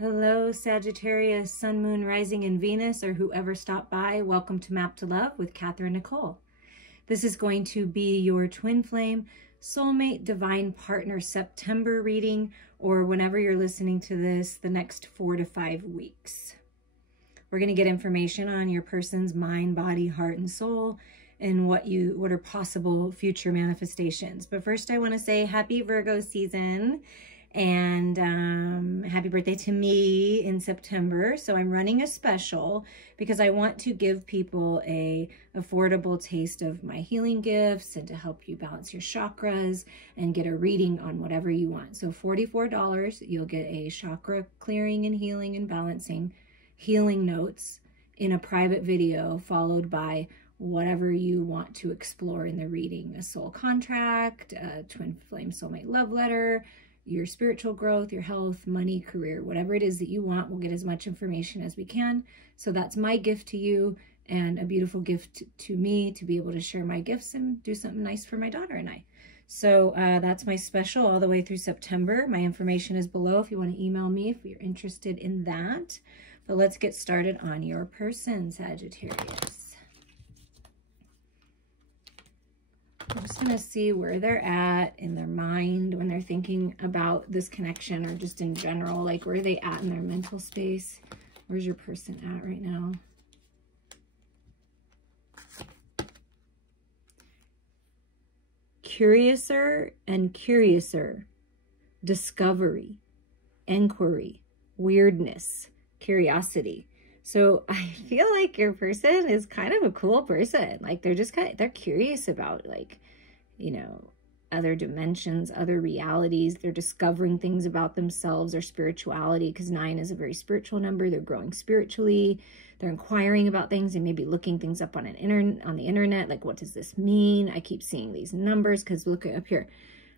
Hello, Sagittarius, Sun, Moon, Rising, and Venus, or whoever stopped by. Welcome to Map to Love with Catherine Nicole. This is going to be your twin flame, soulmate, divine partner September reading, or whenever you're listening to this, the next 4 to 5 weeks. We're going to get information on your person's mind, body, heart, and soul, and what are possible future manifestations. But first, I want to say happy Virgo season. And happy birthday to me in September. So I'm running a special because I want to give people a affordable taste of my healing gifts and to help you balance your chakras and get a reading on whatever you want. So $44, you'll get a chakra clearing and healing and balancing healing notes in a private video, followed by whatever you want to explore in the reading: a soul contract, a twin flame soulmate love letter, your spiritual growth, your health, money, career, whatever it is that you want. We'll get as much information as we can. So that's my gift to you, and a beautiful gift to me to be able to share my gifts and do something nice for my daughter and I. So that's my special all the way through September. My information is below if you want to email me if you're interested in that. But let's get started on your person, Sagittarius. I'm just going to see where they're at in their mind when they're thinking about this connection, or just in general, like where are they at in their mental space? Where's your person at right now? Curiouser and curiouser. Discovery, inquiry, weirdness, curiosity. So I feel like your person is kind of a cool person. Like they're curious about, like, you know, other dimensions, other realities. They're discovering things about themselves or spirituality, because 9 is a very spiritual number. They're growing spiritually. They're inquiring about things and maybe looking things up on the internet. Like, what does this mean? I keep seeing these numbers because look up here.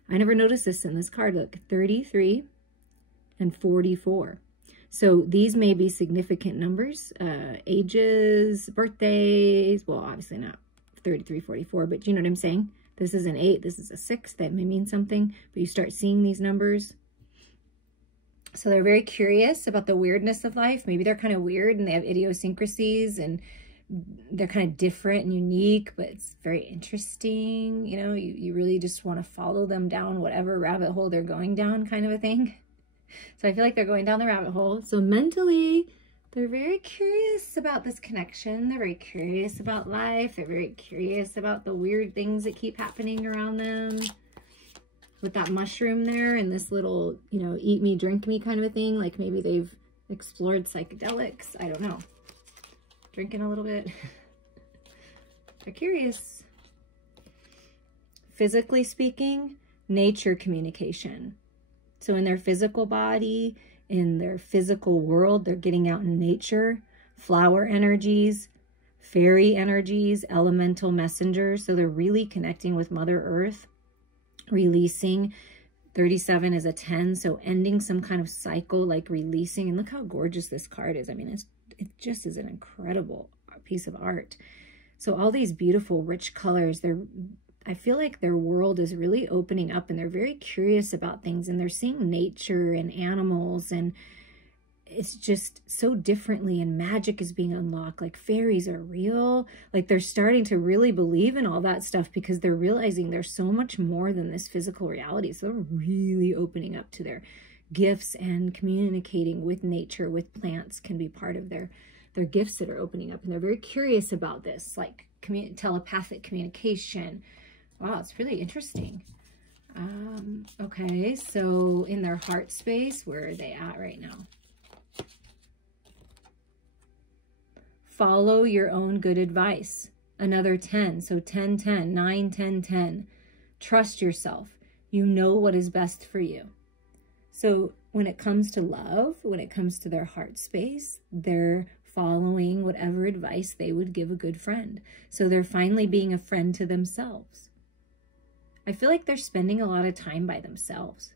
I never noticed this in this card. Look, 33 and 44. So these may be significant numbers, ages, birthdays. Well, obviously not 33, 44, but you know what I'm saying? This is an 8, this is a 6. That may mean something, but you start seeing these numbers. So they're very curious about the weirdness of life. Maybe they're kind of weird and they have idiosyncrasies and they're kind of different and unique, but it's very interesting. You know, you really just want to follow them down whatever rabbit hole they're going down, kind of a thing. So I feel like they're going down the rabbit hole. So mentally, they're very curious about this connection. They're very curious about life. They're very curious about the weird things that keep happening around them. With that mushroom there and this little, you know, eat me, drink me kind of a thing. Like maybe they've explored psychedelics. I don't know. Drinking a little bit. They're curious. Physically speaking, nature communication. So in their physical body, in their physical world, they're getting out in nature, flower energies, fairy energies, elemental messengers. So they're really connecting with Mother Earth, releasing. 37 is a 10, so ending some kind of cycle, like releasing. And look how gorgeous this card is. I mean, it just is an incredible piece of art. So all these beautiful, rich colors, I feel like their world is really opening up and they're very curious about things, and they're seeing nature and animals, and it's just so differently, and magic is being unlocked. Like fairies are real. Like they're starting to really believe in all that stuff because they're realizing there's so much more than this physical reality. So they're really opening up to their gifts, and communicating with nature, with plants can be part of their gifts that are opening up. And they're very curious about this, like telepathic communication. Wow, it's really interesting. Okay, so in their heart space, where are they at right now? Follow your own good advice. Another 10, so 10, 10, 9, 10, 10. Trust yourself. You know what is best for you. So when it comes to love, when it comes to their heart space, they're following whatever advice they would give a good friend. So they're finally being a friend to themselves. I feel like they're spending a lot of time by themselves,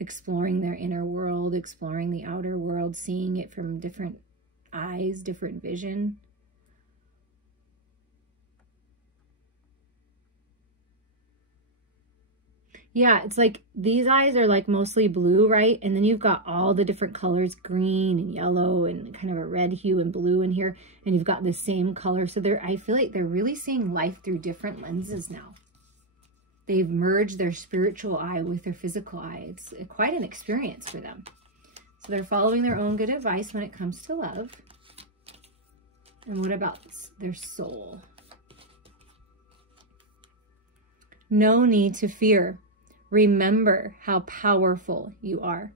exploring their inner world, exploring the outer world, seeing it from different eyes, different vision. Yeah, it's like these eyes are like mostly blue, right? And then you've got all the different colors, green and yellow and kind of a red hue and blue in here. And you've got the same color. So I feel like they're really seeing life through different lenses now. They've merged their spiritual eye with their physical eye. It's quite an experience for them. So they're following their own good advice when it comes to love. And what about their soul? No need to fear. Remember how powerful you are.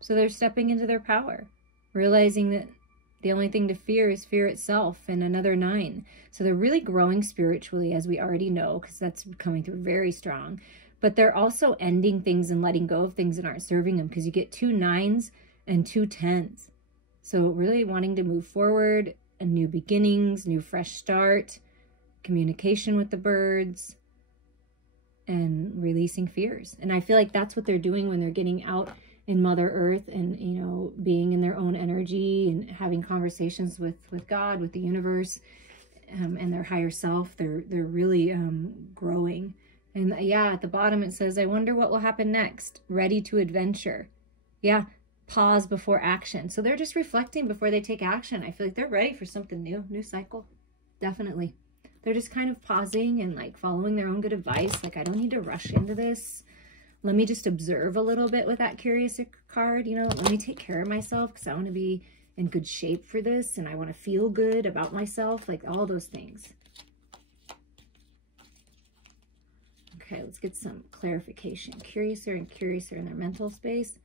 So they're stepping into their power, realizing that the only thing to fear is fear itself, and another 9. So they're really growing spiritually, as we already know, because that's coming through very strong. But they're also ending things and letting go of things that aren't serving them, because you get 2 9s and 2 10s. So really wanting to move forward, and new beginnings, new fresh start, communication with the birds, and releasing fears. And I feel like that's what they're doing when they're getting out in Mother Earth and, you know, being in their own energy and having conversations with God, with the universe, and their higher self. They're really growing. And yeah, at the bottom it says, I wonder what will happen next. Ready to adventure. Yeah, pause before action. So they're just reflecting before they take action. I feel like they're ready for something new cycle. Definitely. They're just kind of pausing and like following their own good advice. Like, I don't need to rush into this. Let me just observe a little bit with that Curious card. You know, let me take care of myself because I want to be in good shape for this. And I want to feel good about myself. Like all those things. Okay, let's get some clarification. Curiouser and Curiouser in their mental space.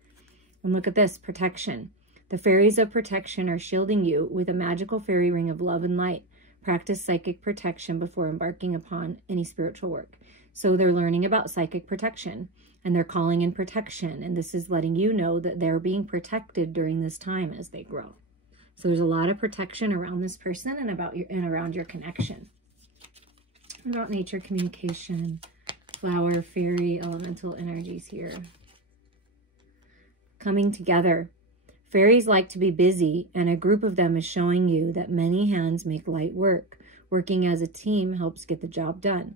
And look at this, protection. The fairies of protection are shielding you with a magical fairy ring of love and light. Practice psychic protection before embarking upon any spiritual work. So they're learning about psychic protection and they're calling in protection. And this is letting you know that they're being protected during this time as they grow. So there's a lot of protection around this person and around your connection. What about nature, communication, flower, fairy, elemental energies here? Coming together. Fairies like to be busy, and a group of them is showing you that many hands make light work. Working as a team helps get the job done.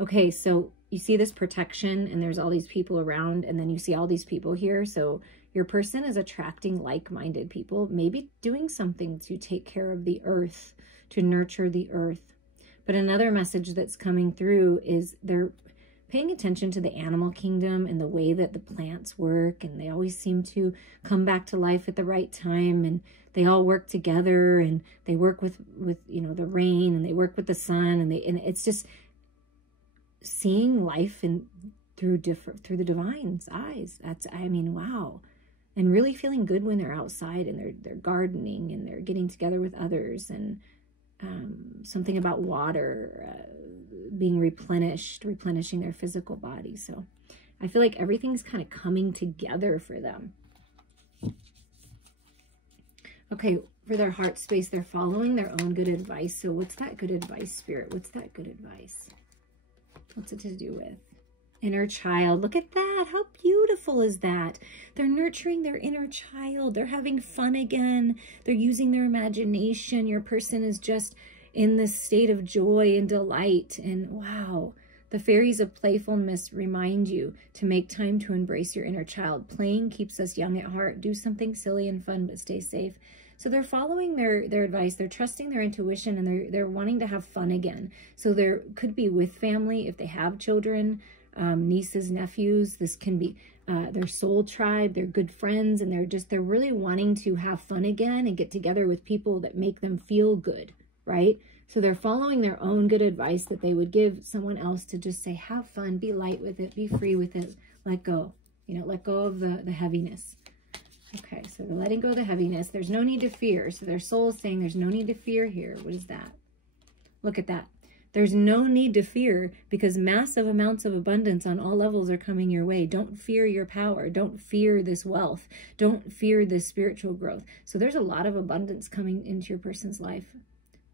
Okay, so you see this protection, and there's all these people around, and then you see all these people here. So your person is attracting like-minded people, maybe doing something to take care of the earth, to nurture the earth. But another message that's coming through is they're paying attention to the animal kingdom and the way that the plants work, and they always seem to come back to life at the right time, and they all work together, and they work with you know, the rain, and they work with the sun, and it's just seeing life through the divine's eyes. That's, I mean, wow. And really feeling good when they're outside and they're gardening and they're getting together with others, and something about water being replenishing their physical body. So I feel like everything's kind of coming together for them. Okay, for their heart space, they're following their own good advice. So what's that good advice, Spirit? What's that good advice? What's it to do with? Inner child. Look at that. How beautiful is that? They're nurturing their inner child. They're having fun again. They're using their imagination. Your person is just in this state of joy and delight. And wow, the fairies of playfulness remind you to make time to embrace your inner child. Playing keeps us young at heart. Do something silly and fun, but stay safe. So they're following their advice. They're trusting their intuition, and they're wanting to have fun again. So there could be with family if they have children, nieces, nephews. This can be their soul tribe, their good friends, and they're really wanting to have fun again and get together with people that make them feel good, right? So they're following their own good advice that they would give someone else, to just say, have fun, be light with it, be free with it, let go, you know, let go of the heaviness. Okay, so they're letting go of the heaviness. There's no need to fear. So their soul is saying there's no need to fear here. What is that? Look at that. There's no need to fear, because massive amounts of abundance on all levels are coming your way. Don't fear your power. Don't fear this wealth. Don't fear this spiritual growth. So there's a lot of abundance coming into your person's life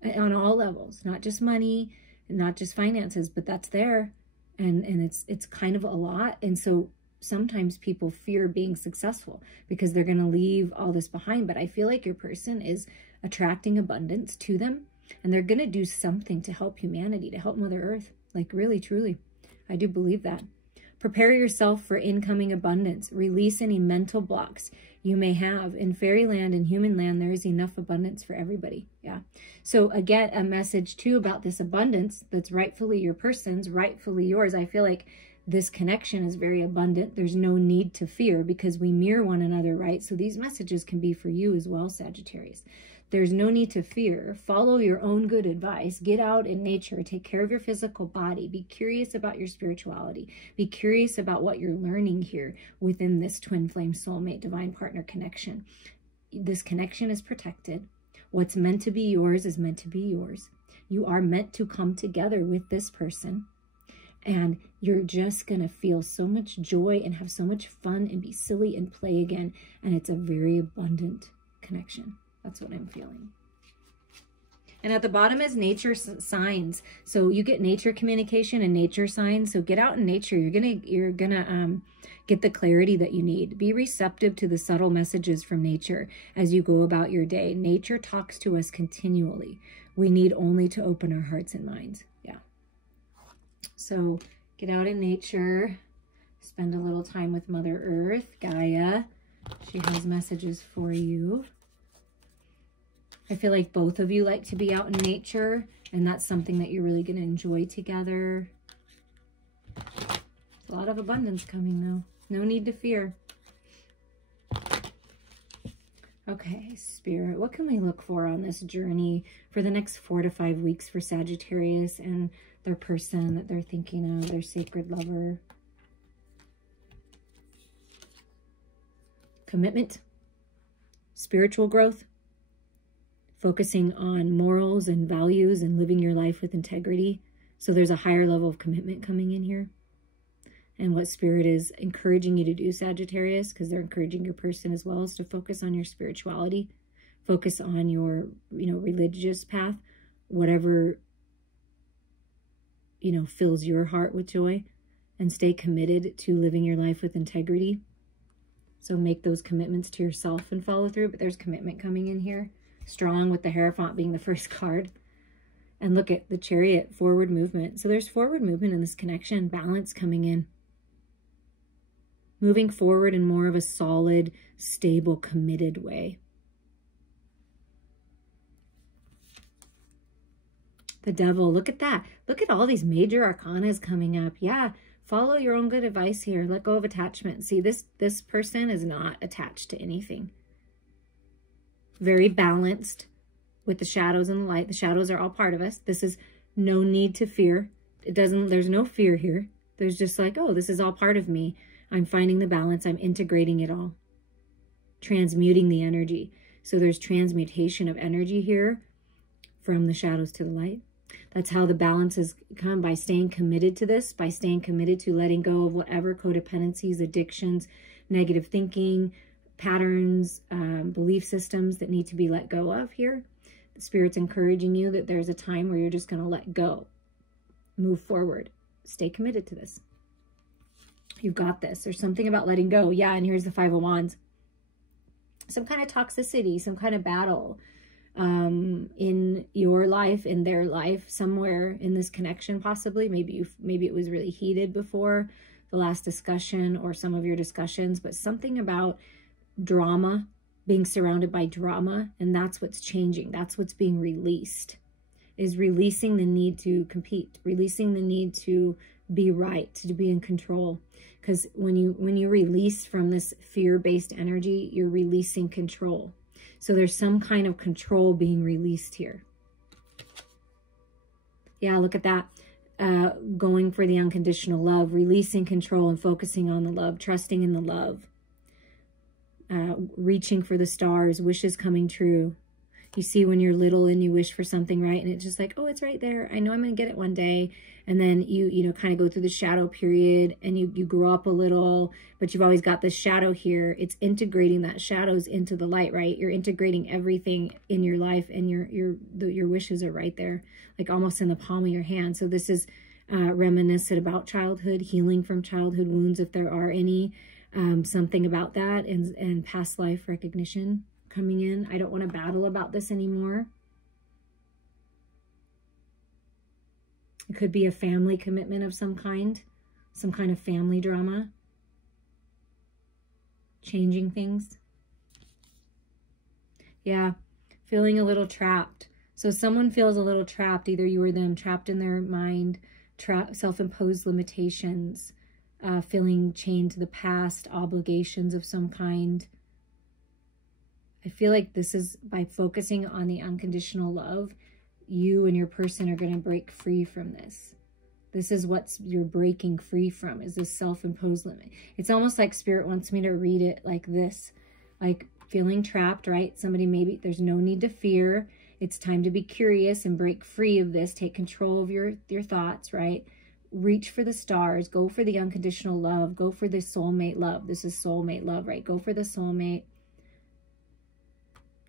on all levels, not just money, not just finances, but that's there. And it's kind of a lot. And so sometimes people fear being successful because they're going to leave all this behind. But I feel like your person is attracting abundance to them. And they're going to do something to help humanity, to help Mother Earth. Like, really, truly. I do believe that. Prepare yourself for incoming abundance. Release any mental blocks you may have. In fairyland and human land, there is enough abundance for everybody. Yeah. So again, a message too about this abundance that's rightfully your person's, rightfully yours. I feel like this connection is very abundant. There's no need to fear because we mirror one another, right? So these messages can be for you as well, Sagittarius. There's no need to fear. Follow your own good advice. Get out in nature. Take care of your physical body. Be curious about your spirituality. Be curious about what you're learning here within this twin flame soulmate divine partner connection. This connection is protected. What's meant to be yours is meant to be yours. You are meant to come together with this person. And you're just going to feel so much joy and have so much fun and be silly and play again. And it's a very abundant connection. That's what I'm feeling. And at the bottom is nature signs. So you get nature communication and nature signs. So get out in nature. You're gonna get the clarity that you need. Be receptive to the subtle messages from nature as you go about your day. Nature talks to us continually. We need only to open our hearts and minds. Yeah. So get out in nature. Spend a little time with Mother Earth, Gaia. She has messages for you. I feel like both of you like to be out in nature, and that's something that you're really going to enjoy together. A lot of abundance coming, though. No need to fear. Okay, Spirit, what can we look for on this journey for the next 4 to 5 weeks for Sagittarius and their person that they're thinking of, their sacred lover? Commitment, spiritual growth, focusing on morals and values and living your life with integrity. So there's a higher level of commitment coming in here. And what Spirit is encouraging you to do, Sagittarius, because they're encouraging your person as well, is to focus on your spirituality, focus on your, religious path, whatever, fills your heart with joy, and stay committed to living your life with integrity. So make those commitments to yourself and follow through, but there's commitment coming in here. Strong, with the Hierophant being the first card. And look at the Chariot, forward movement. So there's forward movement in this connection, balance coming in. Moving forward in more of a solid, stable, committed way. The Devil, look at that. Look at all these major arcanas coming up. Yeah, follow your own good advice here. Let go of attachment. See, this person is not attached to anything. Very balanced with the shadows and the light. The shadows are all part of us. This is no need to fear. There's no fear here. There's just like, oh, this is all part of me. I'm finding the balance. I'm integrating it all. Transmuting the energy. So there's transmutation of energy here from the shadows to the light. That's how the balance has come, by staying committed to this, by staying committed to letting go of whatever codependencies, addictions, negative thinking, patterns, belief systems that need to be let go of here. The Spirit's encouraging you that there's a time where you're just going to let go. Move forward. Stay committed to this. You've got this. There's something about letting go. Yeah, and here's the Five of Wands. Some kind of toxicity, some kind of battle in your life, in their life, somewhere in this connection possibly. Maybe it was really heated before the last discussion or some of your discussions, but something about drama, being surrounded by drama, and that's what's changing. That's what's being released, is releasing the need to compete, releasing the need to be right, to be in control. Because when you release from this fear-based energy, you're releasing control. So there's some kind of control being released here. Yeah, look at that. Going for the unconditional love, releasing control and focusing on the love, trusting in the love. Reaching for the stars, wishes coming true. You see when you're little and you wish for something, right? And it's just like, oh, it's right there. I know I'm going to get it one day. And then you kind of go through the shadow period and you grow up a little, but you've always got this shadow here. It's integrating that shadows into the light, right? You're integrating everything in your life, and your wishes are right there, like almost in the palm of your hand. So this is reminiscent about childhood, healing from childhood wounds, if there are any. Something about that, and past life recognition coming in. I don't want to battle about this anymore. It could be a family commitment of some kind, some kind of family drama, changing things. Yeah, feeling a little trapped. So someone feels a little trapped, either you or them, trapped in their mind, self-imposed limitations, feeling chained to the past, obligations of some kind. I feel like this is, by focusing on the unconditional love, you and your person are going to break free from this. This is what you're breaking free from, is this self-imposed limit. It's almost like Spirit wants me to read it like this, like feeling trapped, right? Somebody, maybe there's no need to fear. It's time to be curious and break free of this. Take control of your thoughts, right? Reach for the stars. Go for the unconditional love. Go for the soulmate love. This is soulmate love, right? Go for the soulmate.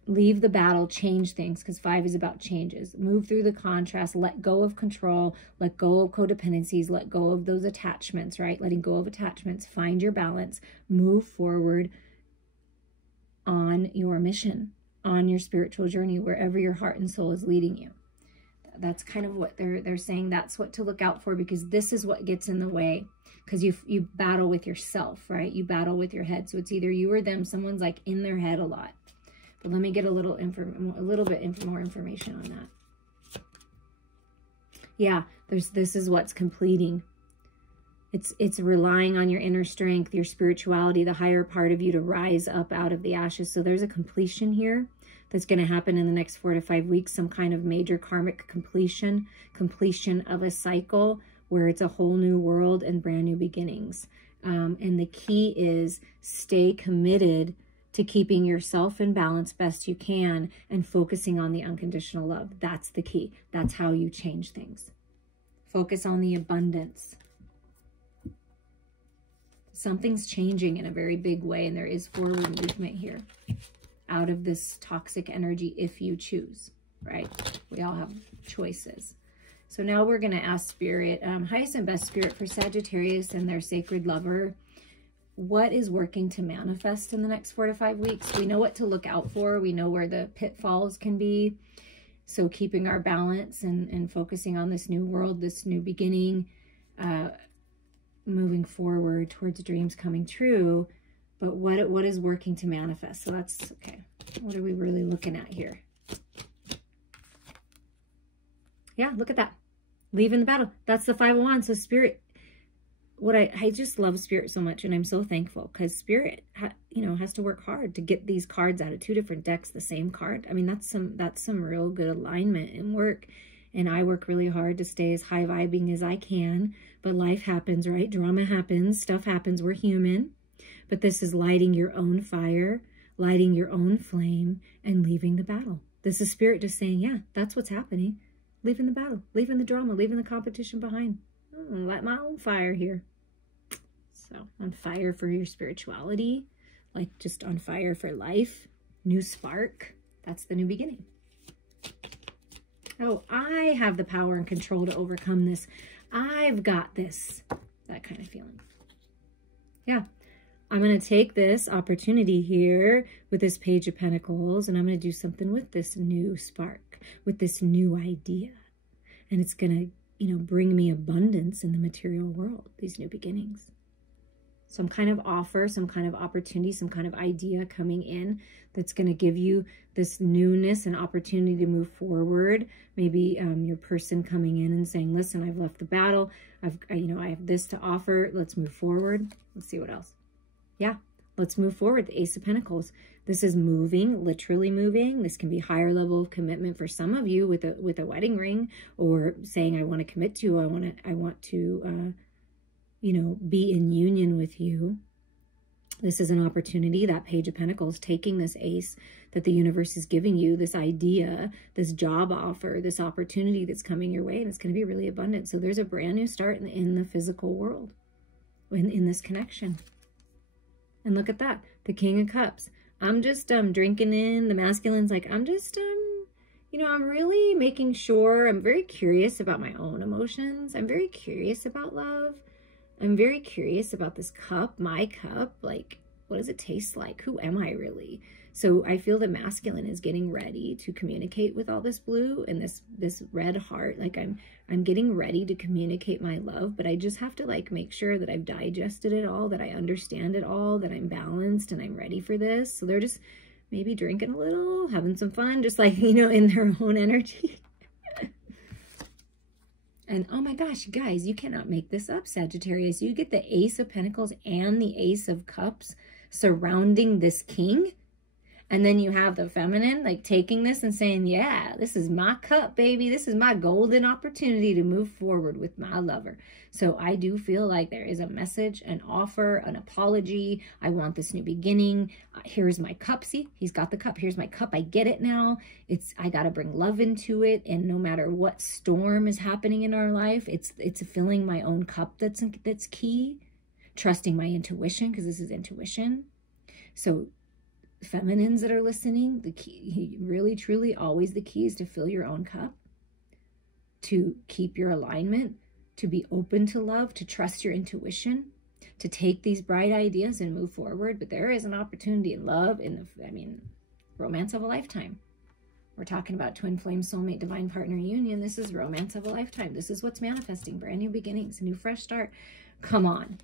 Leave the battle, change things, because 5 is about changes. Move through the contrast, let go of control, let go of codependencies, let go of those attachments, right? Letting go of attachments, find your balance, move forward on your mission, on your spiritual journey, wherever your heart and soul is leading you. That's kind of what they're saying. That's what to look out for, because this is what gets in the way, because you battle with yourself, right? You battle with your head. So it's either you or them. Someone's like in their head a lot. But let me get a little bit more information on that. Yeah, this is what's completing. It's relying on your inner strength, your spirituality, the higher part of you to rise up out of the ashes. So there's a completion here that's going to happen in the next 4 to 5 weeks, some kind of major karmic completion of a cycle where it's a whole new world and brand new beginnings. And the key is stay committed to keeping yourself in balance best you can and focusing on the unconditional love. That's the key. That's how you change things. Focus on the abundance. Something's changing in a very big way, and there is forward movement here out of this toxic energy if you choose, right? We all have choices. So now we're going to ask Spirit, highest and best Spirit for Sagittarius and their sacred lover. What is working to manifest in the next 4 to 5 weeks? We know what to look out for. We know where the pitfalls can be. So keeping our balance and focusing on this new world, this new beginning, moving forward towards dreams coming true. But what is working to manifest? So that's, okay, what are we really looking at here? Yeah, look at that. Leaving the battle. That's the 5 of Wands. So Spirit, what I just love Spirit so much, and I'm so thankful, because Spirit has to work hard to get these cards out of 2 different decks, the same card. I mean, that's some real good alignment and work. And I work really hard to stay as high vibing as I can. But life happens, right? Drama happens, stuff happens. We're human. But this is lighting your own fire, lighting your own flame, and leaving the battle. This is Spirit just saying, yeah, that's what's happening. Leaving the battle, leaving the drama, leaving the competition behind. I'm gonna light my own fire here. So on fire for your spirituality, like just on fire for life, new spark. That's the new beginning. Oh, I have the power and control to overcome this. I've got this. That kind of feeling. Yeah. I'm going to take this opportunity here with this Page of Pentacles, and I'm going to do something with this new spark, with this new idea. And it's going to, bring me abundance in the material world, these new beginnings. Some kind of offer, some kind of opportunity, some kind of idea coming in that's going to give you this newness and opportunity to move forward. Maybe your person coming in and saying, listen, I've left the battle. I have this to offer. Let's move forward. Let's see what else. Yeah, let's move forward. The Ace of Pentacles. This is moving, literally moving. This can be higher level of commitment for some of you with a wedding ring, or saying, I want to commit to, I want to be in union with you. This is an opportunity, that Page of Pentacles, taking this ace that the universe is giving you, this idea, this job offer, this opportunity that's coming your way, and it's going to be really abundant. So there's a brand new start in the physical world, in this connection. And look at that, the King of Cups. I'm just drinking in, the masculine's like, I'm just, I'm really making sure, I'm very curious about my own emotions. I'm very curious about love. I'm very curious about this cup, my cup. Like, what does it taste like? Who am I really? So I feel the masculine is getting ready to communicate with all this blue and this red heart. Like I'm getting ready to communicate my love, but I just have to like make sure that I've digested it all, that I understand it all, that I'm balanced and I'm ready for this. So they're just maybe drinking a little, having some fun, just like, you know, in their own energy. And oh my gosh, you guys, you cannot make this up, Sagittarius. You get the Ace of Pentacles and the Ace of Cups surrounding this king. And then you have the feminine like taking this and saying, yeah, this is my cup, baby. This is my golden opportunity to move forward with my lover. So I do feel like there is a message, an offer, an apology. I want this new beginning. Here's my cup. See, he's got the cup. Here's my cup. I get it now. I got to bring love into it. And no matter what storm is happening in our life, it's filling my own cup that's key. Trusting my intuition, because this is intuition. So feminines that are listening, the key, really, truly, always the key is to fill your own cup, to keep your alignment, to be open to love, to trust your intuition, to take these bright ideas and move forward. But there is an opportunity in love, romance of a lifetime. We're talking about twin flame, soulmate, divine partner union. This is romance of a lifetime. This is what's manifesting. Brand new beginnings, a new fresh start. Come on.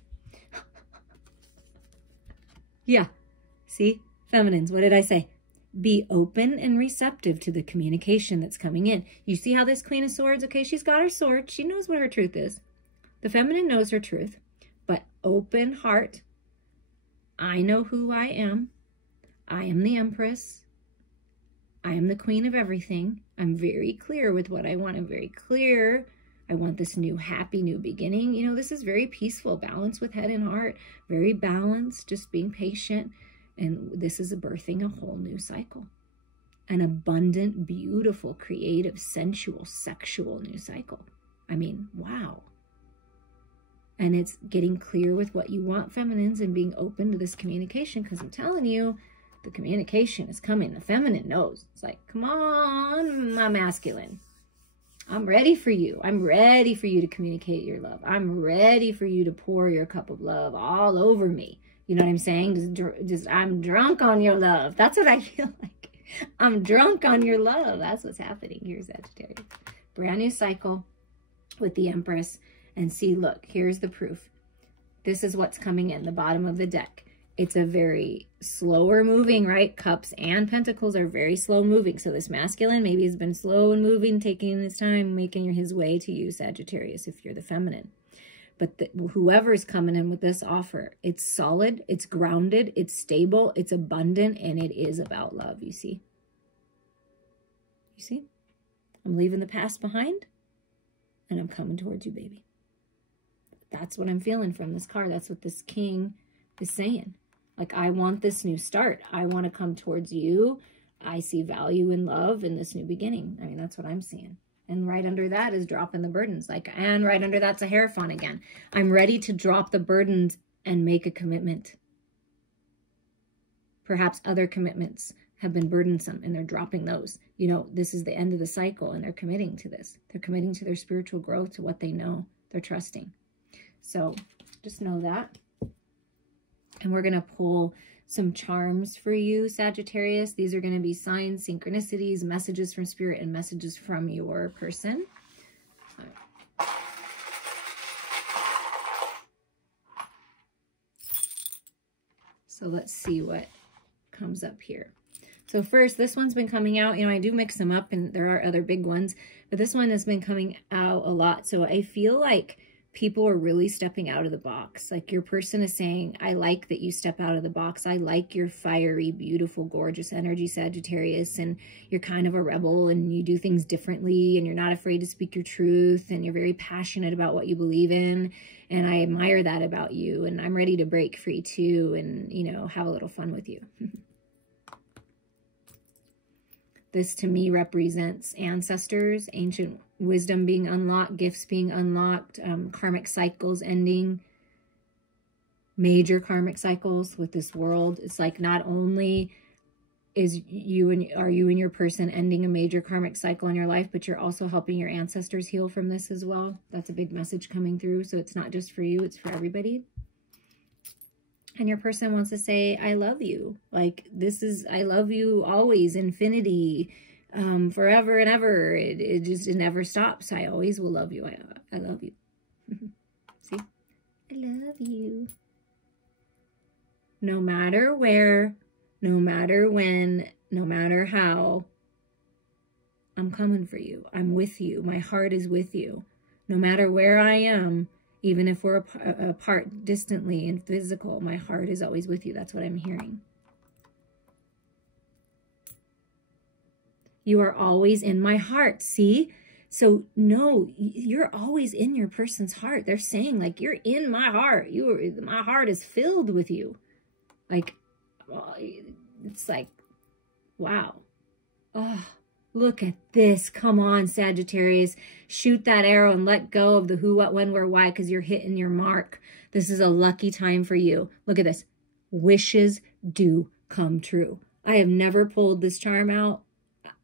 Yeah. See? Feminines, what did I say? Be open and receptive to the communication that's coming in. You see how this Queen of Swords, okay, she's got her sword. She knows what her truth is. The feminine knows her truth, but open heart. I know who I am. I am the Empress. I am the queen of everything. I'm very clear with what I want. I'm very clear. I want this new, happy, new beginning. You know, this is very peaceful, balance with head and heart, very balanced, just being patient. And this is birthing a whole new cycle. An abundant, beautiful, creative, sensual, sexual new cycle. I mean, wow. And it's getting clear with what you want, feminines, and being open to this communication, because I'm telling you, the communication is coming. The feminine knows. It's like, come on, my masculine. I'm ready for you. I'm ready for you to communicate your love. I'm ready for you to pour your cup of love all over me. You know what I'm saying? Just I'm drunk on your love. That's what I feel like. I'm drunk on your love. That's what's happening here, Sagittarius. Brand new cycle with the Empress. And see, look, here's the proof. This is what's coming in the bottom of the deck. It's a very slower moving, right? Cups and Pentacles are very slow moving. So this masculine maybe has been slow and moving, taking his time, making his way to you, Sagittarius, if you're the feminine. But whoever's coming in with this offer, it's solid, it's grounded, it's stable, it's abundant, and it is about love, you see? You see? I'm leaving the past behind, and I'm coming towards you, baby. That's what I'm feeling from this card. That's what this king is saying. Like, I want this new start. I want to come towards you. I see value in love in this new beginning. I mean, that's what I'm seeing. And right under that is dropping the burdens. And right under that's a Hierophant again. I'm ready to drop the burdens and make a commitment. Perhaps other commitments have been burdensome and they're dropping those. You know, this is the end of the cycle and they're committing to this. They're committing to their spiritual growth, to what they know. They're trusting. So just know that. And we're going to pull some charms for you, Sagittarius. These are going to be signs, synchronicities, messages from spirit, and messages from your person. So let's see what comes up here. So first, this one's been coming out. You know, I do mix them up and there are other big ones, but this one has been coming out a lot. So I feel like people are really stepping out of the box. Like your person is saying, I like that you step out of the box. I like your fiery, beautiful, gorgeous energy, Sagittarius. And you're kind of a rebel and you do things differently and you're not afraid to speak your truth and you're very passionate about what you believe in. And I admire that about you. And I'm ready to break free too and, you know, have a little fun with you. This to me represents ancestors, ancient wisdom being unlocked, gifts being unlocked, karmic cycles ending, major karmic cycles with this world. It's like not only are you and your person ending a major karmic cycle in your life, but you're also helping your ancestors heal from this as well. That's a big message coming through. So it's not just for you, it's for everybody. And your person wants to say, I love you. Like, this is, I love you always, infinity, forever and ever. It never stops. I always will love you. I love you. See? I love you. No matter where, no matter when, no matter how, I'm coming for you. I'm with you. My heart is with you. No matter where I am, even if we're apart distantly and physical, my heart is always with you. That's what I'm hearing. You are always in my heart. See? So no, you're always in your person's heart. They're saying like, you're in my heart. My heart is filled with you. Like, it's like, wow. Oh, look at this. Come on, Sagittarius. Shoot that arrow and let go of the who, what, when, where, why, because you're hitting your mark. This is a lucky time for you. Look at this. Wishes do come true. I have never pulled this charm out.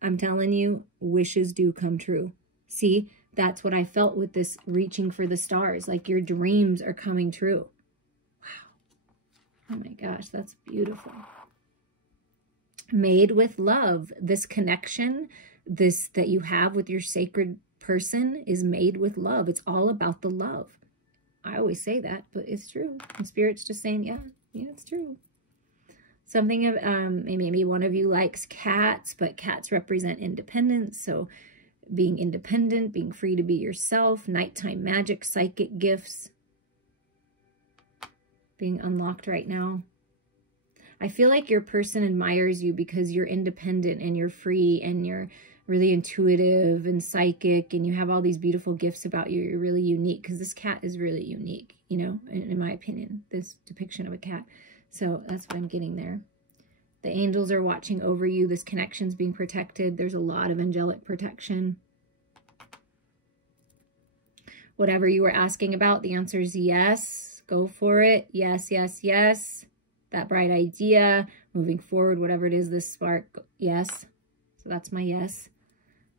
I'm telling you, wishes do come true. See, that's what I felt with this reaching for the stars. Like your dreams are coming true. Wow. Oh my gosh, that's beautiful. Made with love. This connection, this that you have with your sacred person is made with love. It's all about the love. I always say that, but it's true. And Spirit's just saying, yeah, it's true. Something of, maybe one of you likes cats, but cats represent independence. So being independent, being free to be yourself, nighttime magic, psychic gifts, being unlocked right now. I feel like your person admires you because you're independent and you're free and you're really intuitive and psychic and you have all these beautiful gifts about you. You're really unique because this cat is really unique, you know, in my opinion, this depiction of a cat. So that's what I'm getting there. The angels are watching over you. This connection's being protected. There's a lot of angelic protection. Whatever you were asking about, the answer is yes. Go for it. Yes, yes, yes. That bright idea, moving forward, whatever it is, this spark, yes. So that's my yes.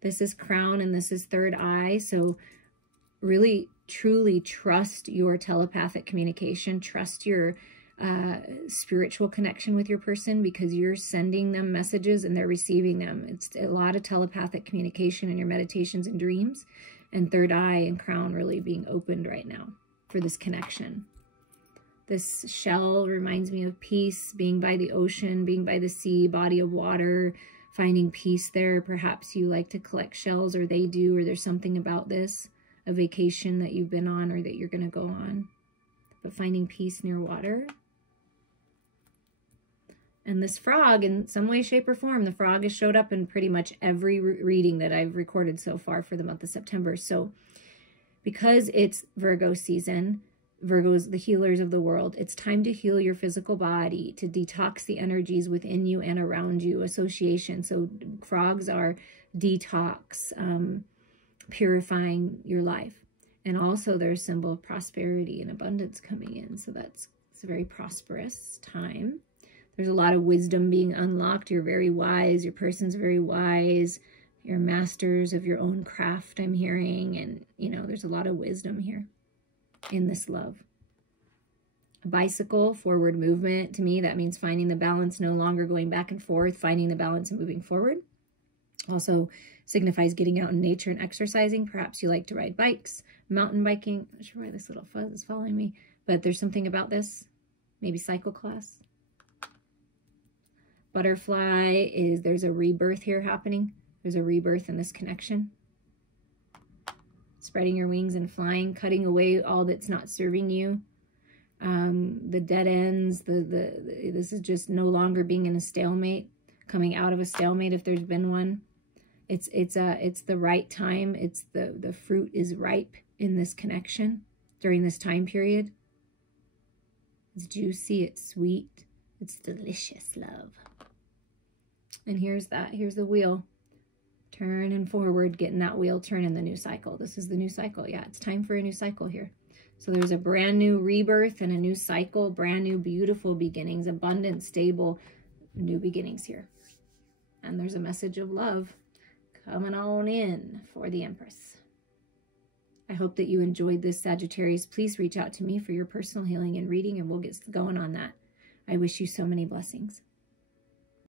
This is crown and this is third eye. So really, truly trust your telepathic communication. Trust your spiritual connection with your person because you're sending them messages and they're receiving them. It's a lot of telepathic communication in your meditations and dreams. And third eye and crown really being opened right now for this connection. This shell reminds me of peace, being by the ocean, being by the sea, body of water, finding peace there. Perhaps you like to collect shells, or they do, or there's something about this, a vacation that you've been on or that you're going to go on. But finding peace near water. And this frog, in some way, shape, or form, the frog has showed up in pretty much every reading that I've recorded so far for the month of September. So because it's Virgo season, Virgos, the healers of the world, it's time to heal your physical body, to detox the energies within you and around you, association. So frogs are detox, purifying your life. And also they're a symbol of prosperity and abundance coming in. So it's a very prosperous time. There's a lot of wisdom being unlocked. You're very wise. Your person's very wise. You're masters of your own craft, I'm hearing. And, you know, there's a lot of wisdom here in this love. A bicycle, forward movement. To me, that means finding the balance, no longer going back and forth, finding the balance and moving forward. Also signifies getting out in nature and exercising. Perhaps you like to ride bikes, mountain biking. I'm not sure why this little fuzz is following me, but there's something about this. Maybe cycle class. Butterfly is, there's a rebirth here happening. There's a rebirth in this connection. Spreading your wings and flying, cutting away all that's not serving you. The dead ends, this is just no longer being in a stalemate, coming out of a stalemate if there's been one. It's the right time. It's the fruit is ripe in this connection during this time period. It's juicy, it's sweet, it's delicious love. And here's the wheel. Turning forward, getting that wheel turning, the new cycle. This is the new cycle. Yeah, it's time for a new cycle here. So there's a brand new rebirth and a new cycle, brand new beautiful beginnings, abundant, stable, new beginnings here. And there's a message of love coming on in for the Empress. I hope that you enjoyed this, Sagittarius. Please reach out to me for your personal healing and reading, and we'll get going on that. I wish you so many blessings.